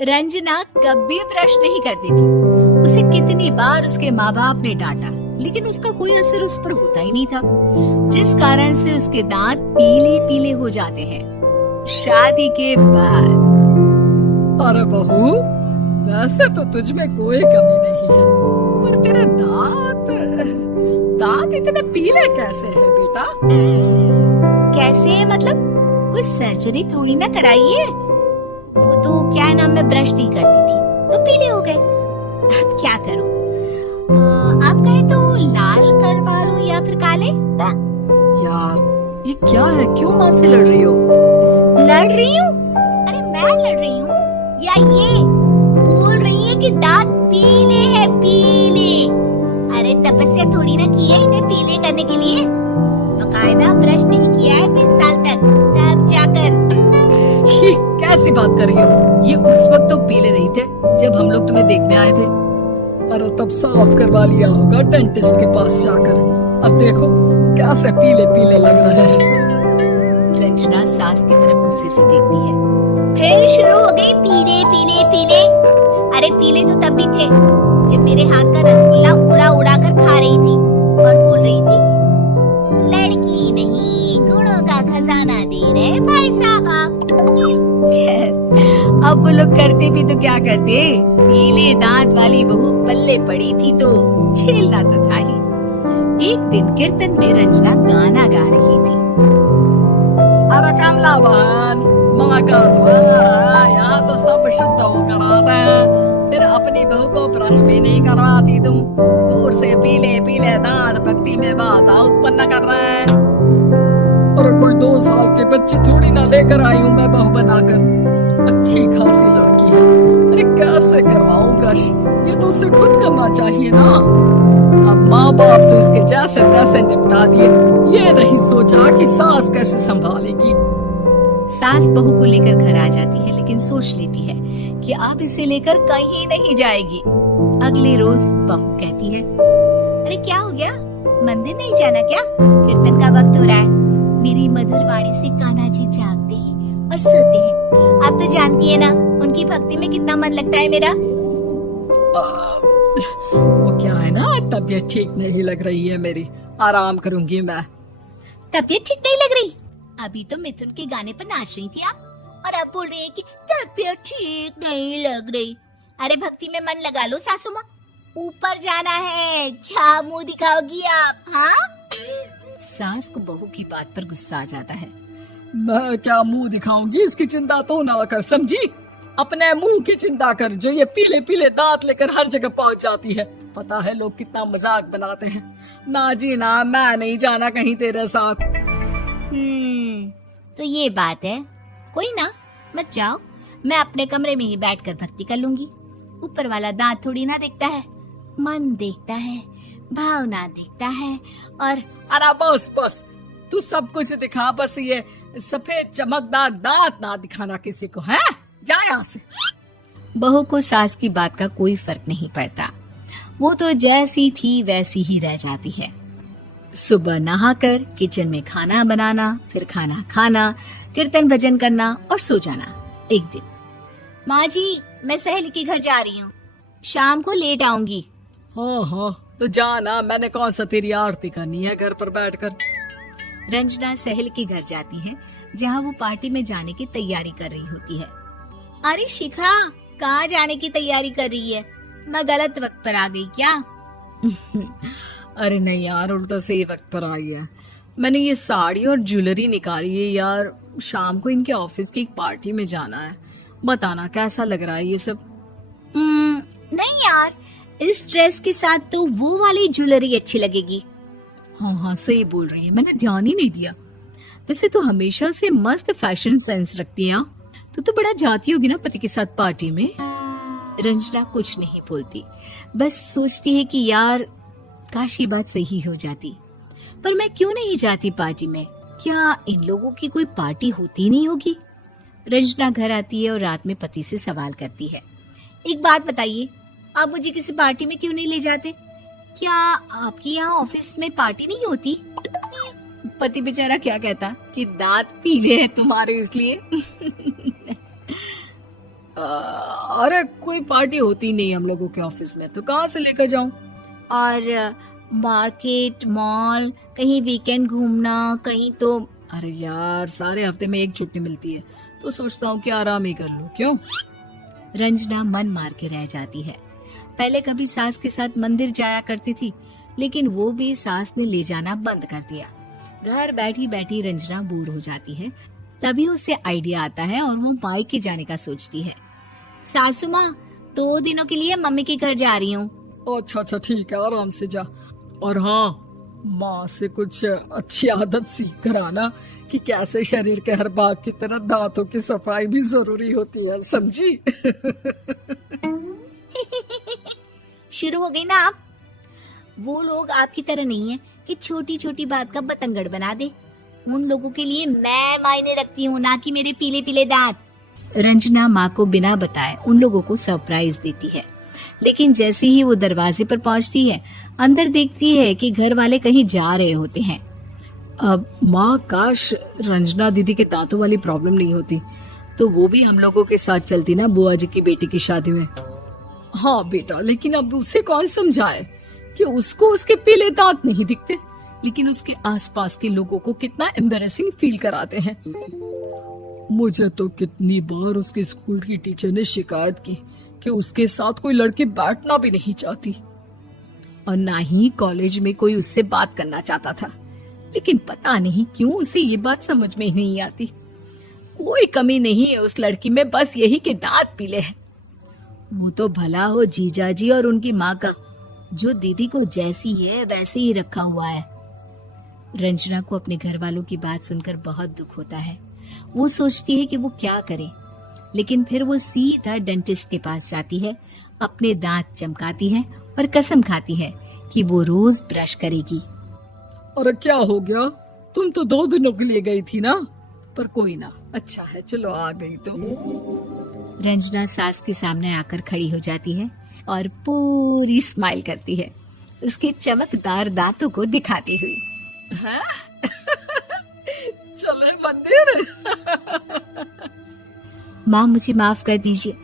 रंजना कभी ब्रश नहीं करती थी। उसे कितनी बार उसके माँ बाप ने डांटा, लेकिन उसका कोई असर उस पर होता ही नहीं था, जिस कारण से उसके दांत पीले पीले हो जाते हैं। शादी के बाद अरे बहू, वैसे तो तुझ में कोई कमी नहीं है, पर तेरे दांत इतने पीले कैसे हैं बेटा? कैसे मतलब? कोई सर्जरी थोड़ी ना कराई है। वो तो क्या नाम, मैं ब्रश नहीं करती थी तो पीले हो गए। अब क्या करूं? आप कहे तो लाल करवा लूं या फिर काले? यार ये क्या है, क्यों माँ से लड़ रही हो? लड़ रही हूँ? अरे मैं लड़ रही हूँ या ये बोल रही है कि दांत पीले हैं, पीले? अरे तपस्या थोड़ी ना की है इन्हें पीले करने के लिए। बकायदा ब्रश नहीं किया है 20 साल तक, तब जाकर। छी, कैसी बात कर रही हो? ये उस वक्त तो पीले नहीं थे जब हम लोग तुम्हें देखने आए थे। अरे तब साफ करवा लिया होगा डेंटिस्ट के पास जाकर। अब देखो कैसे पीले पीले लग रहे हैं। रंजना सास की तरफ गुस्से से देखती है। फिर शुरू हो गई पीले पीले पीले। अरे पीले तो तब भी थे जब मेरे हाथ का रसगुल्ला उड़ा उड़ा कर खा रही थी और बोल रही थी, लड़की नहीं गुणों का खजाना दे रहे भाई साहब आप। खैर अब वो लोग करते भी तो क्या करते, पीले दांत वाली बहू पल्ले पड़ी थी तो झेलना तो था ही। एक दिन कीर्तन में रंजना गाना गा रही थी। अरे कमला बहन, माँ का द्वार, यहाँ तो सब शुद्ध होकर आता है, फिर अपनी बहू को ब्रश भी नहीं करवाती तुम। दूर से पीले पीले दांत भक्ति में बाधा उत्पन्न कर रहे हैं। और कोई 2 साल के बच्चे थोड़ी ना लेकर आई हूँ मैं बहू बनाकर। अच्छी खासी लड़की है, अरे कैसे करवाऊं ब्रश? ये तो उसे खुद करना चाहिए ना। अब माँ बाप तो इसके जैसे तैसे निपटा दिए, ये नहीं सोचा कि सास कैसे संभालेगी। सास बहू को लेकर घर आ जाती है, लेकिन सोच लेती है कि आप इसे लेकर कहीं नहीं जाएगी। अगले रोज बहू कहती है, अरे क्या हो गया, मंदिर नहीं जाना क्या? कीर्तन का वक्त हो रहा है। मेरी मधुर वाणी से कान्हा जी जागते हैं और सोते हैं। आप तो जानती है ना उनकी भक्ति में कितना मन लगता है मेरा। वो क्या है ना, तबीयत ठीक नहीं लग रही है मेरी, आराम करूंगी मैं। तबीयत ठीक नहीं लग रही? अभी तो मिथुन के गाने पर नाच रही थी आप, और अब बोल रही है कि तबीयत ठीक नहीं लग रही। अरे भक्ति में मन लगा लो सासू माँ, ऊपर जाना है, क्या मुंह दिखाओगी आप? हाँ? सास को बहू की बात पर गुस्सा आ जाता है। मैं क्या मुंह दिखाऊंगी, इसकी चिंता तो ना कर, समझी? अपने मुंह की चिंता कर, जो ये पीले पीले दांत लेकर हर जगह पहुंच जाती है। पता है लोग कितना मजाक बनाते हैं। ना जी ना, मैं नहीं जाना कहीं तेरे साथ। तो ये बात है। कोई ना, मत जाओ, मैं अपने कमरे में ही बैठकर भक्ति कर लूंगी। ऊपर वाला दांत थोड़ी ना देखता है, मन देखता है, भावना देखता है। और अरे बस बस, तू सब कुछ दिखा, बस ये सफेद चमकदार दांत ना दिखाना किसी को, है? जा यहाँ से। बहू को सास की बात का कोई फर्क नहीं पड़ता, वो तो जैसी थी वैसी ही रह जाती है। सुबह नहाकर किचन में खाना बनाना, फिर खाना खाना, कीर्तन भजन करना और सो जाना। एक दिन, माँ जी मैं सहेली के घर जा रही हूँ, शाम को लेट आऊंगी। हाँ हाँ तो जाना, मैंने कौन सा तेरी आरती करनी है घर पर बैठकर। रंजना सहेली के घर जाती है, जहाँ वो पार्टी में जाने की तैयारी कर रही होती है। अरे शिखा, कहाँ जाने की तैयारी कर रही है? मैं गलत वक्त पर आ गई क्या? अरे नहीं यार, उल्टा सही वक्त पर आई है। मैंने ये साड़ी और ज्वेलरी निकाली है यार, शाम को इनके ऑफिस की एक पार्टी में जाना है। बताना कैसा लग रहा है ये सब? नहीं यार, इस ड्रेस के साथ तो वो वाली ज्वेलरी अच्छी लगेगी। हाँ हाँ सही बोल रही है, मैंने ध्यान ही नहीं दिया। वैसे तो हमेशा से मस्त फैशन सेंस रखती है। तो बड़ा जाती होगी ना पति के साथ पार्टी में। रंजना कुछ नहीं बोलती, बस सोचती है कि यार काश ये बात सही हो जाती, पर मैं क्यों नहीं जाती पार्टी में? क्या इन लोगों की कोई पार्टी होती नहीं होगी? रंजना घर आती है और रात में पति से सवाल करती है, एक बात बताइए, आप मुझे किसी पार्टी में क्यों नहीं ले जाते? क्या आपकी यहाँ ऑफिस में पार्टी नहीं होती? पति बेचारा क्या कहता कि दांत पीले हैं तुम्हारे इसलिए। अरे कोई पार्टी होती नहीं हम लोगों के ऑफिस में, तो कहाँ से लेकर जाऊं? और मार्केट, मॉल, कहीं वीकेंड घूमना, कहीं तो। अरे यार, सारे हफ्ते में एक छुट्टी मिलती है, तो सोचता हूँ कि आराम ही कर लूं। क्यों? रंजना मन मार के रह जाती है। पहले कभी सास के साथ मंदिर जाया करती थी, लेकिन वो भी सास ने ले जाना बंद कर दिया। घर बैठी बैठी रंजना बोर हो जाती है। तभी उसे आइडिया आता है और वो मायके जाने का सोचती है। सासू माँ, 2 दिनों के लिए मम्मी के घर जा रही हूँ। अच्छा ठीक है, आराम से जा। और हाँ, माँ से कुछ अच्छी आदत सीख कर आना कि कैसे शरीर के हर भाग की तरह दांतों की सफाई भी जरूरी होती है, समझी? शुरू हो गई ना आप। वो लोग आपकी तरह नहीं है कि छोटी छोटी बात का बतंगड़ बना दे। उन लोगों के लिए मैं मायने रखती हूँ, ना कि मेरे पीले पीले दांत। रंजना माँ को बिना बताए उन लोगों को सरप्राइज देती है, लेकिन जैसे ही वो दरवाजे पर पहुंचती है, अंदर देखती है कि घर वाले कहीं जा रहे होते हैं। अब माँ, काश रंजना दीदी के दांतों वाली प्रॉब्लम नहीं होती, तो वो भी हम लोगों के साथ चलती ना बुआ जी की बेटी की शादी में। हाँ बेटा, लेकिन अब उसे कौन समझाए कि उसको उसके पीले दांत नहीं दिखते, लेकिन उसके आसपास के लोगों को कितना एम्बैरेसिंग फील कराते हैं। मुझे तो कितनी बार उसके स्कूल की टीचर ने शिकायत की कि उसके साथ कोई लड़की बैठना भी नहीं चाहती, और ना ही कॉलेज में कोई उससे बात करना चाहता था। लेकिन पता नहीं क्यों उसे ये बात समझ में ही नहीं आती। कोई कमी नहीं है उस लड़की में, बस यही कि दांत पीले हैं। वो तो भला हो जीजा जी और उनकी माँ का, जो दीदी को जैसी है वैसे ही रखा हुआ है। रंजना को अपने घर वालों की बात सुनकर बहुत दुख होता है। वो सोचती है कि वो क्या करे, लेकिन फिर वो सीधा डेंटिस्ट के पास जाती है, अपने दांत चमकाती है और कसम खाती है कि वो रोज ब्रश करेगी। अरे क्या हो गया? तुम तो 2 दिनों के लिए गई थी ना, पर कोई ना, अच्छा है, चलो आ गई तो। रंजना सास के सामने आकर खड़ी हो जाती है और पूरी स्माइल करती है, उसके चमकदार दांतों को दिखाती हुई। हैं? चले मंदिर? माँ, मुझे माफ कर दीजिए,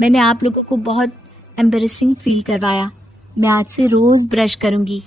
मैंने आप लोगों को बहुत एम्बैरेसिंग फील करवाया। मैं आज से रोज ब्रश करूंगी।